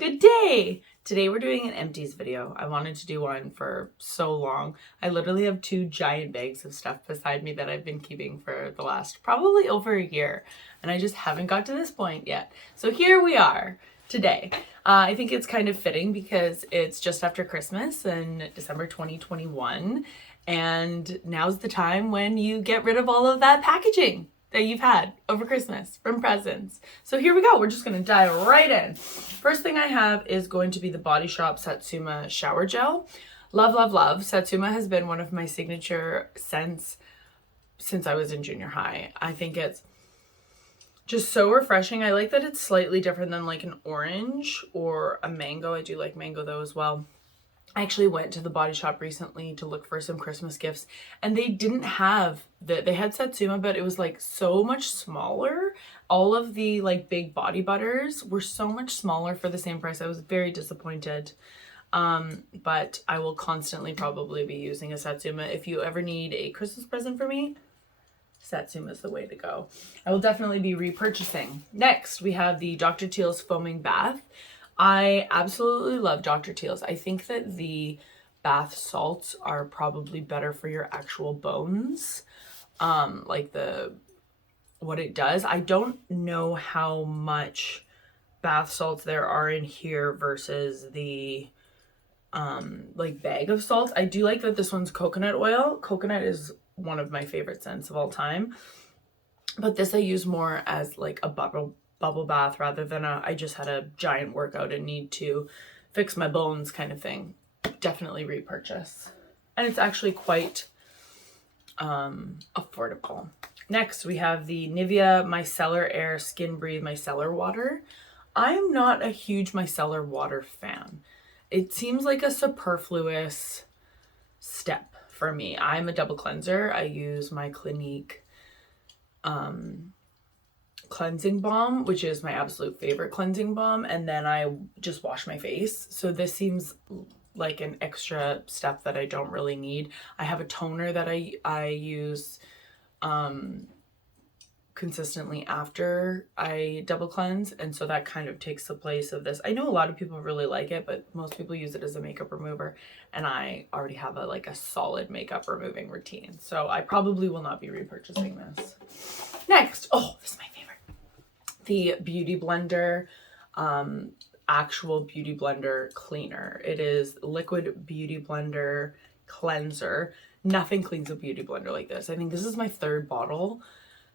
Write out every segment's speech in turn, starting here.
Good day! Today we're doing an empties video. I wanted to do one for so long. I literally have two giant bags of stuff beside me that I've been keeping for the last probably over a year, and I just haven't got to this point yet. So here we are today. I think it's kind of fitting because it's just after Christmas in December 2021, and now's the time when you get rid of all of that packaging that you've had over Christmas from presents. So here we go. We're just going to dive right in. First thing I have is going to be the Body Shop Satsuma Shower Gel. Love, love, love. Satsuma has been one of my signature scents since I was in junior high. I think it's just so refreshing. I like that it's slightly different than like an orange or a mango. I do like mango though as well. I actually went to the Body Shop recently to look for some Christmas gifts, and they didn't have they had Satsuma, but it was like so much smaller. All of the like big body butters were so much smaller for the same price. I was very disappointed. But I will constantly probably be using a Satsuma. If you ever need a Christmas present for me, Satsuma is the way to go. I will definitely be repurchasing. Next, we have the Dr. Teal's Foaming Bath. I absolutely love Dr. Teal's. I think that the bath salts are probably better for your actual bones. Like what it does. I don't know how much bath salts there are in here versus the like bag of salts. I do like that this one's coconut oil. Coconut is one of my favorite scents of all time. But this I use more as like a bubble bath rather than I just had a giant workout and need to fix my bones kind of thing. Definitely repurchase. And it's actually quite affordable. Next, we have the Nivea Micellar Air Skin Breathe Micellar Water. I'm not a huge micellar water fan. It seems like a superfluous step for me. I'm a double cleanser. I use my Clinique cleansing balm, which is my absolute favorite cleansing balm, and then I just wash my face. So this seems like an extra step that I don't really need. I have a toner that I use consistently after I double cleanse, and so that kind of takes the place of this. I know a lot of people really like it, but most people use it as a makeup remover, and I already have a solid makeup removing routine, so I probably will not be repurchasing this. Next, oh, this is my favorite. The Beauty Blender actual Beauty Blender cleaner. It is liquid Beauty Blender cleanser. Nothing cleans a Beauty Blender like this. I think this is my third bottle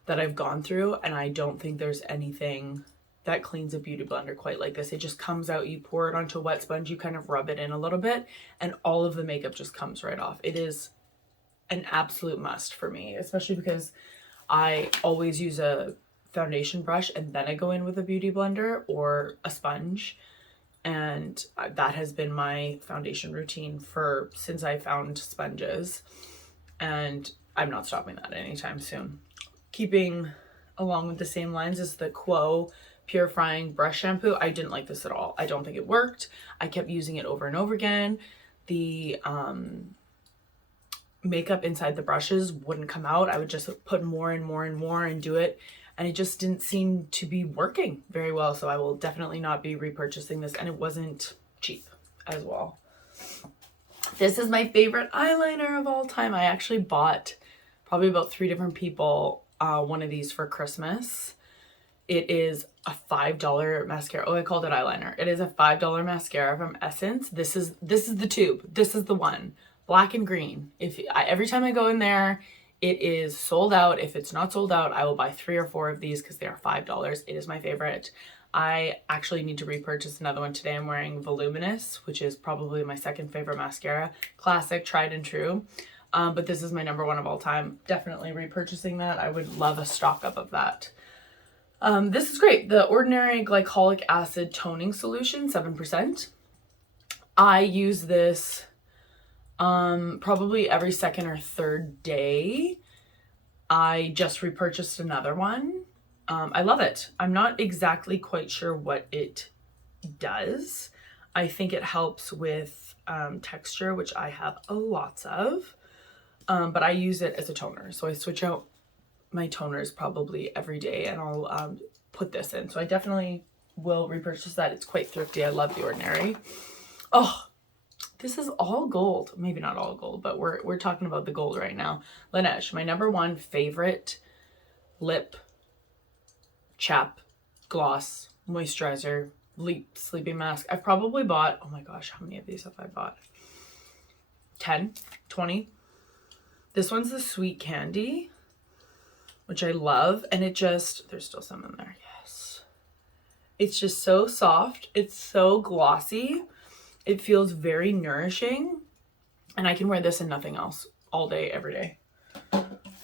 that I've gone through, and I don't think there's anything that cleans a Beauty Blender quite like this. It just comes out, you pour it onto a wet sponge, you kind of rub it in a little bit, and all of the makeup just comes right off. It is an absolute must for me, especially because I always use a foundation brush and then I go in with a Beauty Blender or a sponge, and that has been my foundation routine since I found sponges, and I'm not stopping that anytime soon. Keeping along with the same lines is the Quo Purifying Brush Shampoo. I didn't like this at all. I don't think it worked. I kept using it over and over again. The makeup inside the brushes wouldn't come out. I would just put more and more and more and do it, and it just didn't seem to be working very well. So I will definitely not be repurchasing this, and it wasn't cheap as well. This is my favorite eyeliner of all time. I actually bought probably about 3 different people one of these for Christmas. It is a $5 mascara. Oh, I called it eyeliner. It is a $5 mascara from Essence. This is the tube. This is the one. Black and green. Every time I go in there, it is sold out. If it's not sold out, I will buy 3 or 4 of these because they are $5. It is my favorite. I actually need to repurchase another one today. I'm wearing Voluminous, which is probably my second favorite mascara. Classic, tried and true. But this is my number 1 of all time. Definitely repurchasing that. I would love a stock up of that. This is great. The Ordinary Glycolic Acid Toning Solution, 7%. I use this probably every second or third day. I just repurchased another one. I love it. I'm not exactly quite sure what it does. I think it helps with texture, which I have lots of. But I use it as a toner. So I switch out my toners probably every day, and I'll put this in. So I definitely will repurchase that. It's quite thrifty. I love The Ordinary. Oh, this is all gold. Maybe not all gold, but we're talking about the gold right now. Laneige, my number one favorite lip chap gloss moisturizer sleeping mask. I've probably bought, oh my gosh, how many of these have I bought? 10, 20. This one's the Sweet Candy, which I love, and it just, there's still some in there. Yes, it's just so soft. It's so glossy. It feels very nourishing, and I can wear this and nothing else all day, every day.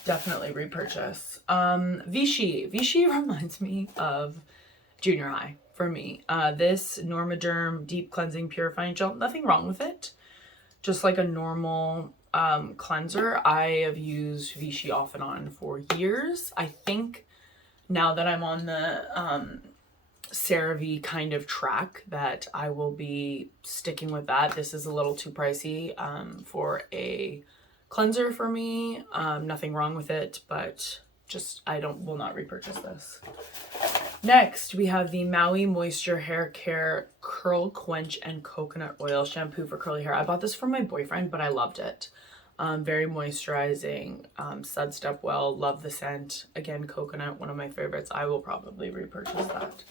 Definitely repurchase. Vichy. Vichy reminds me of junior high for me. This Normaderm Deep Cleansing Purifying Gel, nothing wrong with it. Just like a normal cleanser. I have used Vichy off and on for years. I think now that I'm on the CeraVe kind of track that I will be sticking with that. This is a little too pricey for a cleanser for me. Nothing wrong with it, but just will not repurchase this. Next, we have the Maui Moisture Hair Care Curl Quench and Coconut Oil Shampoo for curly hair. I bought this from my boyfriend, but I loved it. Very moisturizing, sudsed up well, love the scent. Again, coconut, one of my favorites. I will probably repurchase that.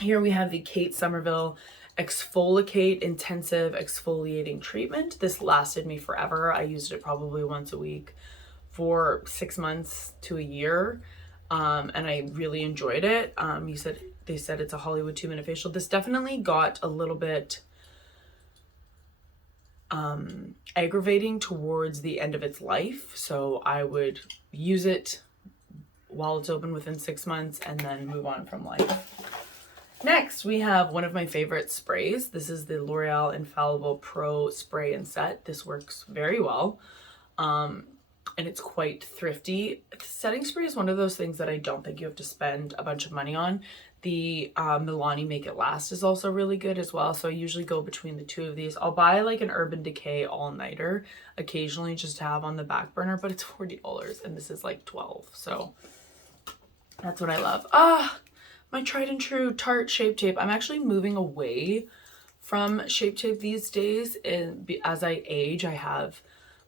Here we have the Kate Somerville Exfoliate Intensive Exfoliating Treatment. This lasted me forever. I used it probably once a week for 6 months to a year, and I really enjoyed it. They said it's a Hollywood 2-minute facial. This definitely got a little bit aggravating towards the end of its life, so I would use it while it's open within 6 months and then move on from life. Next, we have one of my favorite sprays. This is the L'Oreal Infallible Pro Spray and Set. This works very well, and it's quite thrifty. Setting spray is one of those things that I don't think you have to spend a bunch of money on. The Milani Make It Last is also really good as well, so I usually go between the two of these. I'll buy like an Urban Decay all-nighter occasionally just to have on the back burner, but it's $40 and this is like $12, so that's what I love. My tried and true Tarte Shape Tape. I'm actually moving away from Shape Tape these days. As I age, I have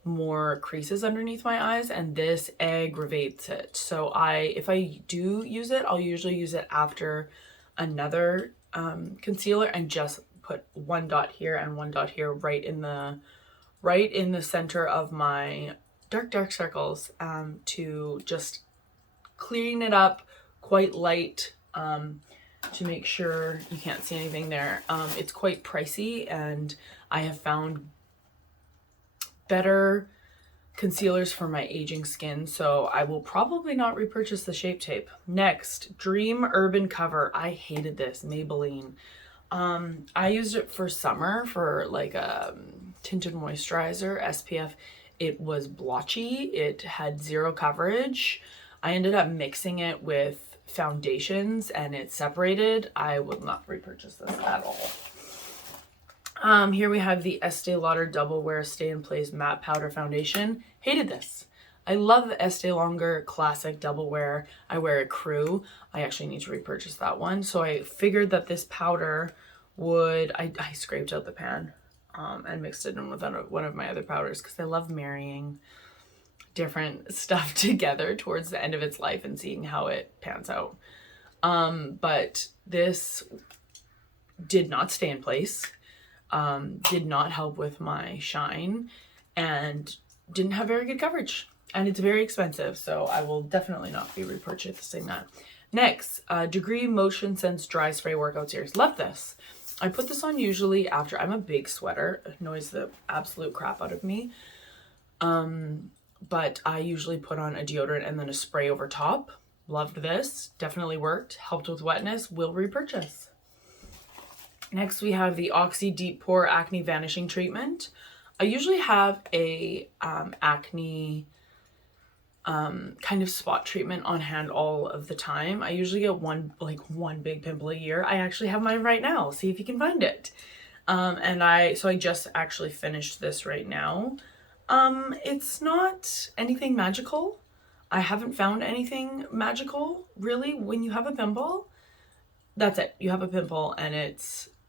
more creases underneath my eyes, and this aggravates it. So if I do use it, I'll usually use it after another concealer and just put one dot here and one dot here right in the center of my dark circles, to just clean it up quite light, to make sure you can't see anything there. It's quite pricey, and I have found better concealers for my aging skin, so I will probably not repurchase the Shape Tape. Next, Dream Urban Cover. I hated this, Maybelline. I used it for summer for like a tinted moisturizer, SPF. It was blotchy, it had zero coverage. I ended up mixing it with foundations and it separated. I will not repurchase this at all. Here we have the Estee Lauder Double Wear Stay in Place Matte Powder Foundation. Hated this. I love the Estee Lauder Classic Double Wear. I wear a Crew. I actually need to repurchase that one. So I figured that this powder would, I scraped out the pan and mixed it in with one of my other powders because I love marrying different stuff together towards the end of its life and seeing how it pans out. But this did not stay in place. Did not help with my shine, and didn't have very good coverage, and it's very expensive, so I will definitely not be repurchasing that. Next, Degree Motion Sense Dry Spray Workout Series. Love this. I put this on usually after, I'm a big sweater. It annoys the absolute crap out of me. But I usually put on a deodorant and then a spray over top. Loved this. Definitely worked. Helped with wetness. Will repurchase. Next, we have the Oxy Deep Pore Acne Vanishing Treatment. I usually have a acne kind of spot treatment on hand all of the time. I usually get one big pimple a year. I actually have mine right now. See if you can find it. So I just actually finished this right now. It's not anything magical. I haven't found anything magical, really. When you have a pimple, that's it. You have a pimple and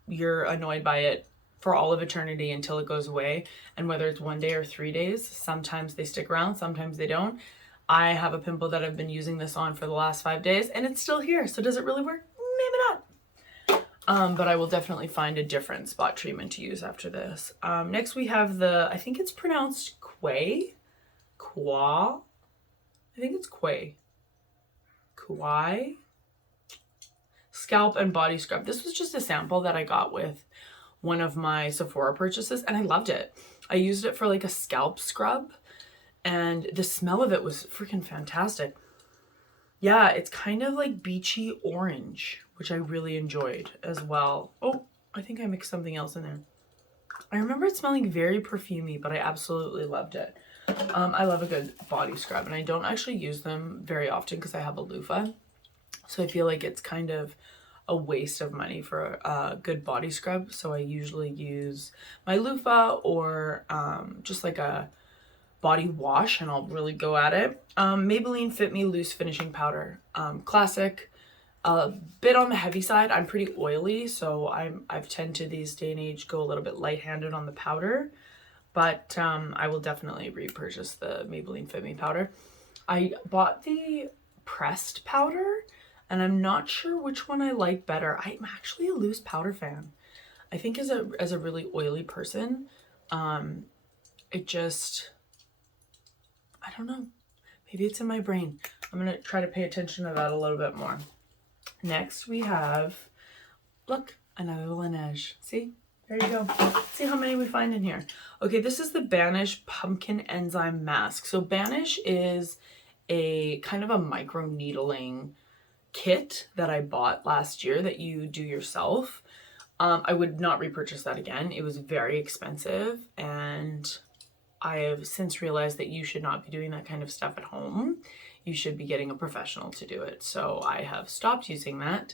you're annoyed by it for all of eternity until it goes away. And whether it's 1 day or 3 days, sometimes they stick around, sometimes they don't. I have a pimple that I've been using this on for the last 5 days and it's still here. So does it really work? Maybe not. But I will definitely find a different spot treatment to use after this. Next we have I think it's pronounced Quay. I think it's Quay. Scalp and body scrub. This was just a sample that I got with one of my Sephora purchases and I loved it. I used it for like a scalp scrub and the smell of it was freaking fantastic. Yeah, it's kind of like beachy orange, which I really enjoyed as well. Oh, I think I mixed something else in there. I remember it smelling very perfumey, but I absolutely loved it. I love a good body scrub and I don't actually use them very often because I have a loofah. So I feel like it's kind of a waste of money for a good body scrub. So I usually use my loofah or just like a body wash and I'll really go at it. Maybelline Fit Me Loose Finishing Powder. Classic. A bit on the heavy side. I'm pretty oily, so I've tend to these day and age go a little bit light-handed on the powder. But I will definitely repurchase the Maybelline Fit Me powder. I bought the pressed powder and I'm not sure which one I like better. I'm actually a loose powder fan. I think as a really oily person, it just, I don't know, maybe it's in my brain. I'm gonna try to pay attention to that a little bit more. Next we have, look, another Laneige. See, there you go. See how many we find in here. Okay, this is the Banish Pumpkin Enzyme Mask. So Banish is a kind of a micro needling kit that I bought last year that you do yourself. I would not repurchase that again. It was very expensive and I have since realized that you should not be doing that kind of stuff at home. You should be getting a professional to do it. So I have stopped using that.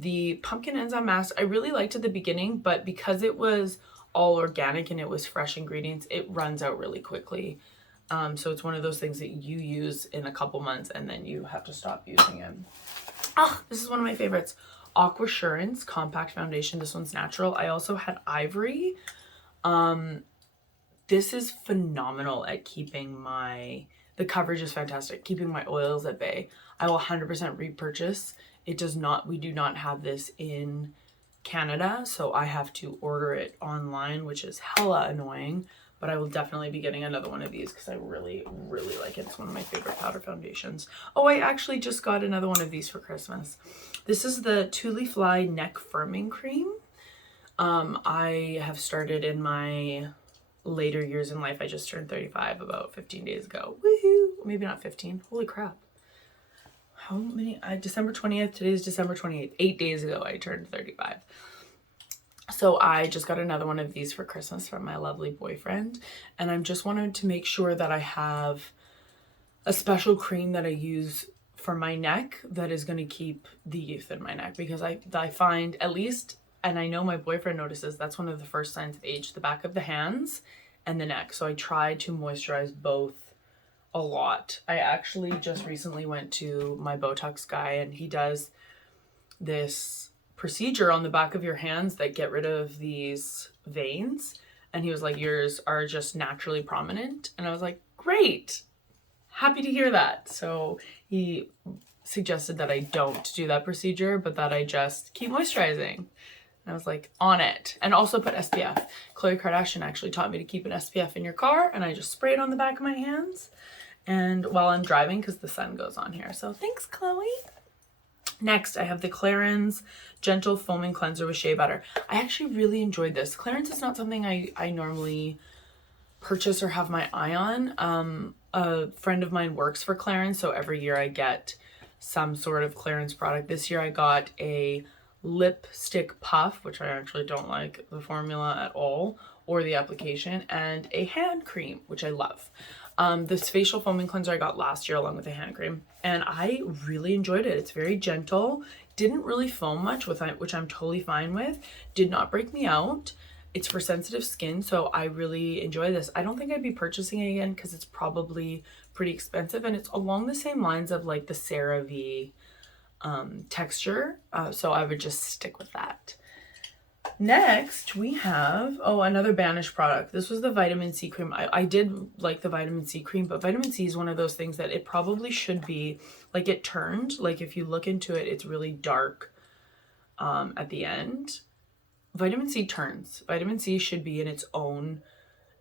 The pumpkin enzyme mask, I really liked at the beginning, but because it was all organic and it was fresh ingredients, it runs out really quickly. So it's one of those things that you use in a couple months and then you have to stop using it. Oh, this is one of my favorites. Aquasurance Compact Foundation. This one's natural. I also had Ivory. This is phenomenal at keeping the coverage is fantastic, keeping my oils at bay. I will 100% repurchase. We do not have this in Canada, so I have to order it online, which is hella annoying, but I will definitely be getting another one of these because I really, really like it. It's one of my favorite powder foundations. Oh, I actually just got another one of these for Christmas. This is the Tule Fly Neck Firming Cream. I have started in my later years in life. I just turned 35 about 15 days ago. Woohoo! Maybe not 15. Holy crap. How many? December 20th. Today's December 28th. 8 days ago, I turned 35. So I just got another one of these for Christmas from my lovely boyfriend. And I'm just wanted to make sure that I have a special cream that I use for my neck that is going to keep the youth in my neck. Because I find, at least, and I know my boyfriend notices, that's one of the first signs of age, the back of the hands and the neck. So I try to moisturize both a lot. I actually just recently went to my Botox guy and he does this procedure on the back of your hands that get rid of these veins. And he was like, yours are just naturally prominent. And I was like, great, happy to hear that. So he suggested that I don't do that procedure, but that I just keep moisturizing. And I was like, on it. And also put SPF. Khloe Kardashian actually taught me to keep an SPF in your car, and I just spray it on the back of my hands and while I'm driving because the sun goes on here. So thanks, Khloe. Next, I have the Clarins Gentle Foaming Cleanser with Shea Butter. I actually really enjoyed this. Clarins is not something I normally purchase or have my eye on. A friend of mine works for Clarins, so every year I get some sort of Clarins product. This year I got a lipstick puff, which I actually don't like the formula at all or the application, and a hand cream, which I love. This facial foaming cleanser I got last year along with the hand cream, and I really enjoyed it. It's very gentle, didn't really foam much, which I'm totally fine with, did not break me out. It's for sensitive skin, so I really enjoy this. I don't think I'd be purchasing it again because it's probably pretty expensive, and it's along the same lines of like the CeraVe texture. So I would just stick with that. Next, we have, another Banish product. This was the vitamin C cream. I did like the vitamin C cream, but vitamin C is one of those things that it probably should be, like, it turned. Like, if you look into it, it's really dark at the end. Vitamin C turns. Vitamin C should be in its own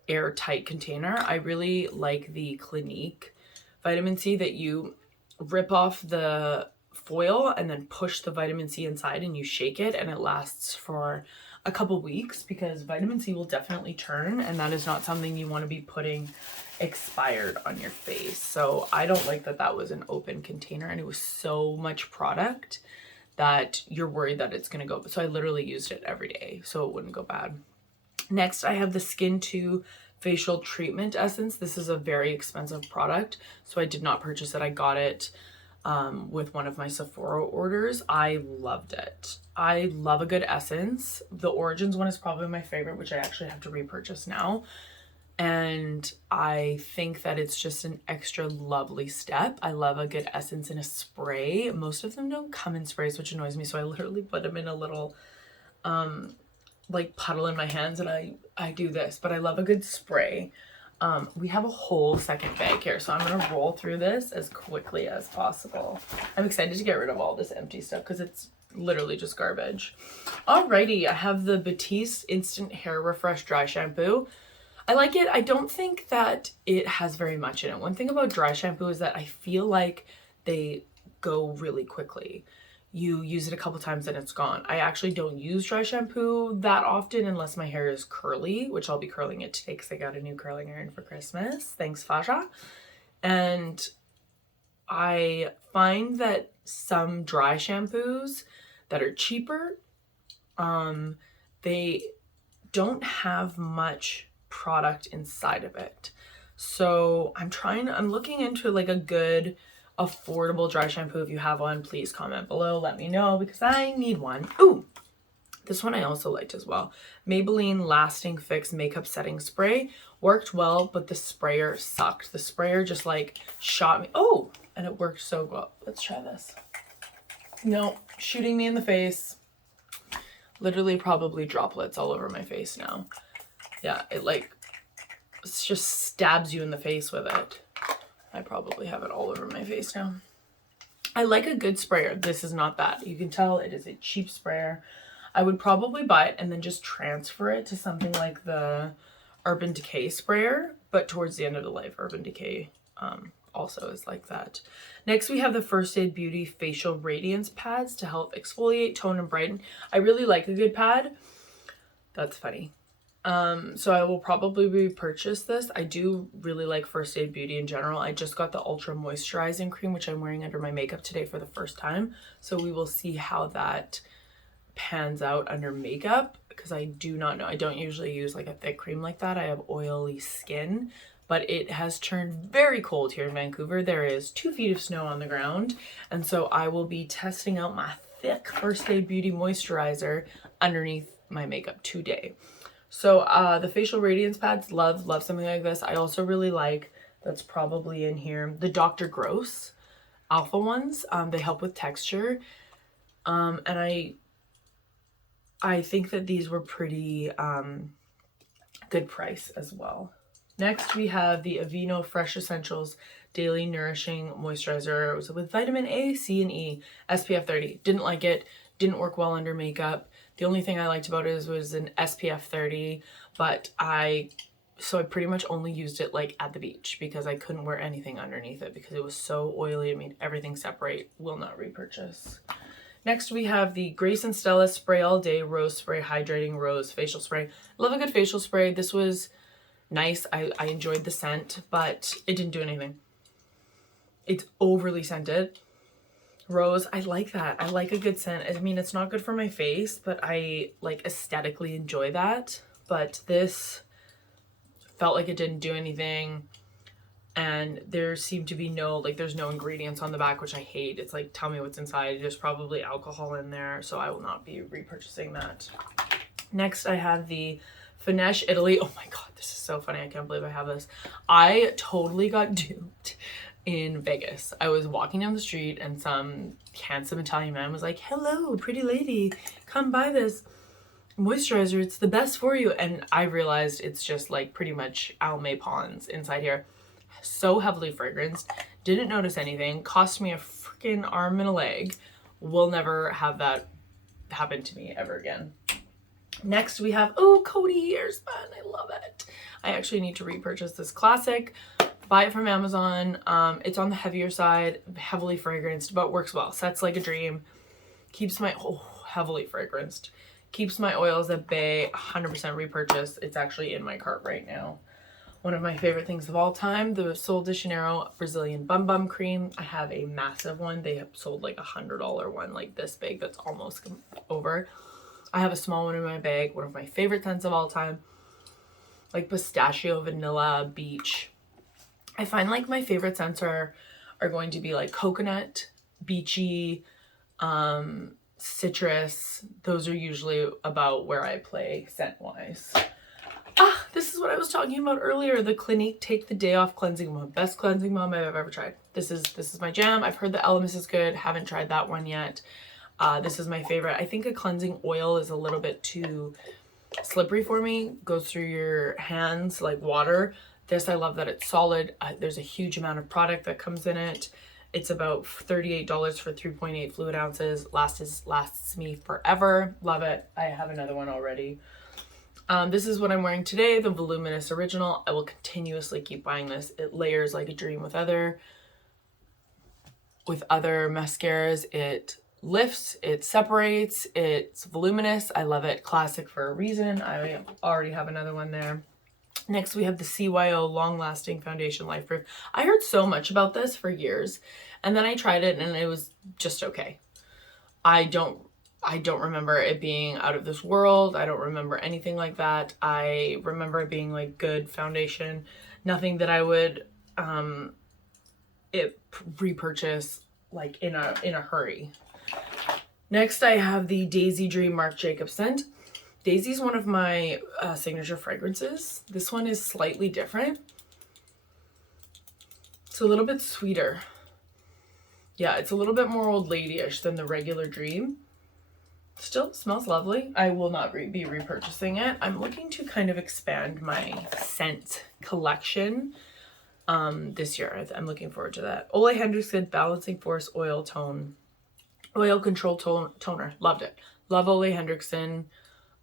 airtight container. I really like the Clinique vitamin C that you rip off the foil and then push the vitamin C inside and you shake it, and it lasts for a couple weeks, because vitamin C will definitely turn, and that is not something you want to be putting expired on your face. So I don't like that that was an open container, and it was so much product that you're worried that it's going to go. So I literally used it every day so it wouldn't go bad. Next, I have the Skin 2 facial treatment essence. This is a very expensive product, so I did not purchase it. I got it with one of my Sephora orders. I loved it. I love a good essence. The Origins one is probably my favorite, which I actually have to repurchase now. And I think that it's just an extra lovely step. I love a good essence in a spray. Most of them don't come in sprays, which annoys me. So I literally put them in a little like puddle in my hands, and I do this, but I love a good spray. We have a whole second bag here, so I'm gonna roll through this as quickly as possible. I'm excited to get rid of all this empty stuff because it's literally just garbage. Alrighty, I have the Batiste Instant Hair Refresh Dry Shampoo. I like it. I don't think that it has very much in it. One thing about dry shampoo is that I feel like they go really quickly. You use it a couple times and it's gone. I actually don't use dry shampoo that often unless my hair is curly, which I'll be curling it today because I got a new curling iron for Christmas. Thanks, Fasha. And I find that some dry shampoos that are cheaper, they don't have much product inside of it. So I'm looking into like a good affordable dry shampoo. If you have one, please comment below, let me know, because I need one. Ooh, this one I also liked as well. Maybelline Lasting Fix Makeup Setting Spray worked well, but the sprayer sucked. The sprayer just like shot me. Oh, and it worked so well. Let's try this. No, shooting me in the face. Literally probably droplets all over my face now. Yeah, it just stabs you in the face with it. I probably have it all over my face now. I like a good sprayer. This is not that. You can tell it is a cheap sprayer. I would probably buy it and then just transfer it to something like the Urban Decay sprayer, but towards the end of the life, Urban Decay also is like that. Next, we have the First Aid Beauty Facial Radiance Pads to help exfoliate, tone, and brighten. I really like a good pad. That's funny. So I will probably repurchase this. I do really like First Aid Beauty in general. I just got the Ultra Moisturizing Cream, which I'm wearing under my makeup today for the first time. So we will see how that pans out under makeup, because I do not know. I don't usually use like a thick cream like that. I have oily skin, but it has turned very cold here in Vancouver. There is 2 feet of snow on the ground. And so I will be testing out my thick First Aid Beauty moisturizer underneath my makeup today. So the facial radiance pads, love something like this. I also really like, that's probably in here, the Dr. Gross alpha ones. They help with texture. And I think that these were pretty good price as well. Next, we have the Aveeno Fresh Essentials Daily Nourishing Moisturizer. It was with vitamin A, C, and E, SPF 30. Didn't like it. Didn't work well under makeup. The only thing I liked about it was an SPF 30, but I pretty much only used it like at the beach because I couldn't wear anything underneath it because it was so oily. It made everything separate. Will not repurchase. Next, we have the Grace and Stella Spray All Day Rose Spray Hydrating Rose Facial Spray. Love a good facial spray. This was nice. I enjoyed the scent, but it didn't do anything. It's overly scented. Rose, I like that. I like a good scent. I mean, it's not good for my face, but I like aesthetically enjoy that. But this felt like it didn't do anything. And there seemed to be there's no ingredients on the back, which I hate. It's like, tell me what's inside. There's probably alcohol in there, so I will not be repurchasing that. Next, I have the Finesse Italy. Oh my God, this is so funny. I can't believe I have this. I totally got duped in Vegas. I was walking down the street and some handsome Italian man was like, "Hello, pretty lady, come buy this moisturizer. It's the best for you." And I realized it's just like pretty much Almay Pond's inside here. So heavily fragranced. Didn't notice anything. Cost me a freaking arm and a leg. Will never have that happen to me ever again. Next we have, oh, Cody Airspun. I love it. I actually need to repurchase this classic. Buy it from Amazon. It's on the heavier side, heavily fragranced, but works well. Sets like a dream. Keeps my, heavily fragranced. Keeps my oils at bay. 100% repurchase. It's actually in my cart right now. One of my favorite things of all time, the Sol de Janeiro Brazilian Bum Bum Cream. I have a massive one. They have sold like $100 one like this big that's almost over. I have a small one in my bag. One of my favorite scents of all time. Like pistachio, vanilla, beach. I find like my favorite scents are going to be like coconut, beachy, citrus. Those are usually about where I play scent-wise. This is what I was talking about earlier. The Clinique Take the Day Off Cleansing Balm. Best cleansing balm I've ever tried. This is my jam. I've heard the Elemis is good. Haven't tried that one yet. This is my favorite. I think a cleansing oil is a little bit too slippery for me. Goes through your hands like water. This, I love that it's solid. There's a huge amount of product that comes in it. It's about $38 for 3.8 fluid ounces. Lasts me forever. Love it. I have another one already. This is what I'm wearing today, the Voluminous Original. I will continuously keep buying this. It layers like a dream with other mascaras. It lifts, it separates, it's voluminous. I love it. Classic for a reason. I already have another one there. Next, we have the CYO Long Lasting Foundation Life Proof. I heard so much about this for years, and then I tried it and it was just okay. I don't remember it being out of this world. I don't remember anything like that. I remember it being like good foundation. Nothing that I would repurchase like in a hurry. Next, I have the Daisy Dream Marc Jacobs scent. Daisy is one of my signature fragrances. This one is slightly different. It's a little bit sweeter. Yeah, it's a little bit more old lady-ish than the regular Dream. Still smells lovely. I will not be repurchasing it. I'm looking to kind of expand my scent collection this year. I'm looking forward to that. Ole Henriksen Balancing Force Oil Control Toner. Loved it. Love Ole Henriksen.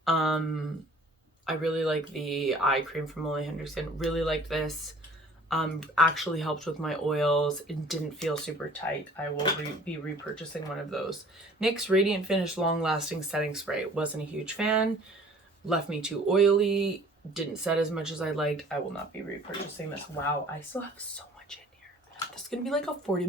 I really like the eye cream from Ole Henriksen. Really liked this. Actually helped with my oils. It didn't feel super tight. I will be repurchasing one of those. NYX Radiant Finish Long Lasting Setting Spray. Wasn't a huge fan. Left me too oily. Didn't set as much as I liked. I will not be repurchasing this. Wow, I still have so much in here. This is going to be like a 40-minute